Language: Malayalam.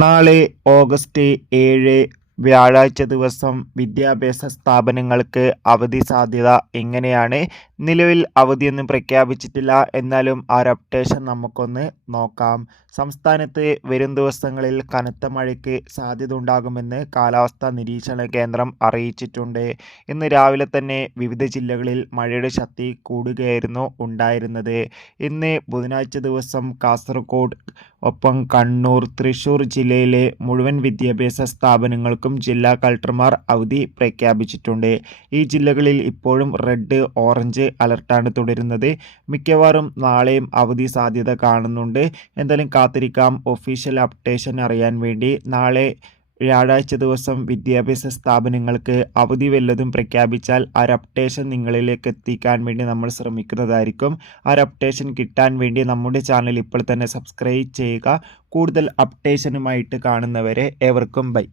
നാളെ ഓഗസ്റ്റ് 7 വ്യാഴാഴ്ച ദിവസം വിദ്യാഭ്യാസ സ്ഥാപനങ്ങൾക്ക് അവധി സാധ്യത എങ്ങനെയാണ്? നിലവിൽ അവധിയൊന്നും പ്രഖ്യാപിച്ചിട്ടില്ല. എന്നാലും ആ ഒരു അപ്ഡേഷൻ നമുക്കൊന്ന് നോക്കാം. സംസ്ഥാനത്ത് വരും ദിവസങ്ങളിൽ കനത്ത മഴയ്ക്ക് സാധ്യത ഉണ്ടാകുമെന്ന് കാലാവസ്ഥാ നിരീക്ഷണ കേന്ദ്രം അറിയിച്ചിട്ടുണ്ട്. ഇന്ന് രാവിലെ തന്നെ വിവിധ ജില്ലകളിൽ മഴയുടെ ശക്തി കൂടുകയായിരുന്നു ഉണ്ടായിരുന്നത്. ഇന്ന് ബുധനാഴ്ച ദിവസം കാസർഗോഡ്, ഒപ്പം കണ്ണൂർ, തൃശൂർ ജില്ലയിലെ മുഴുവൻ വിദ്യാഭ്യാസ സ്ഥാപനങ്ങൾക്കും ജില്ലാ കളക്ടർമാർ അവധി പ്രഖ്യാപിച്ചിട്ടുണ്ട്. ഈ ജില്ലകളിൽ ഇപ്പോഴും റെഡ്, ഓറഞ്ച് അലർട്ടാണ് തുടരുന്നത്. മിക്കവാറും നാളെയും അവധി സാധ്യത കാണുന്നുണ്ട്. എന്തായാലും കാത്തിരിക്കാം ഒഫീഷ്യൽ അപ്ഡേഷൻ അറിയാൻ വേണ്ടി. നാളെ വ്യാഴാഴ്ച ദിവസം വിദ്യാഭ്യാസ സ്ഥാപനങ്ങൾക്ക് അവധി വല്ലതും പ്രഖ്യാപിച്ചാൽ ആ ഒരു അപ്ഡേഷൻ നിങ്ങളിലേക്ക് എത്തിക്കാൻ വേണ്ടി നമ്മൾ ശ്രമിക്കുന്നതായിരിക്കും. ആ ഒരു അപ്ഡേഷൻ കിട്ടാൻ വേണ്ടി നമ്മുടെ ചാനൽ ഇപ്പോൾ തന്നെ സബ്സ്ക്രൈബ് ചെയ്യുക. കൂടുതൽ അപ്ഡേഷനുമായിട്ട് കാണുന്നവരെ ഏവർക്കും ബൈ.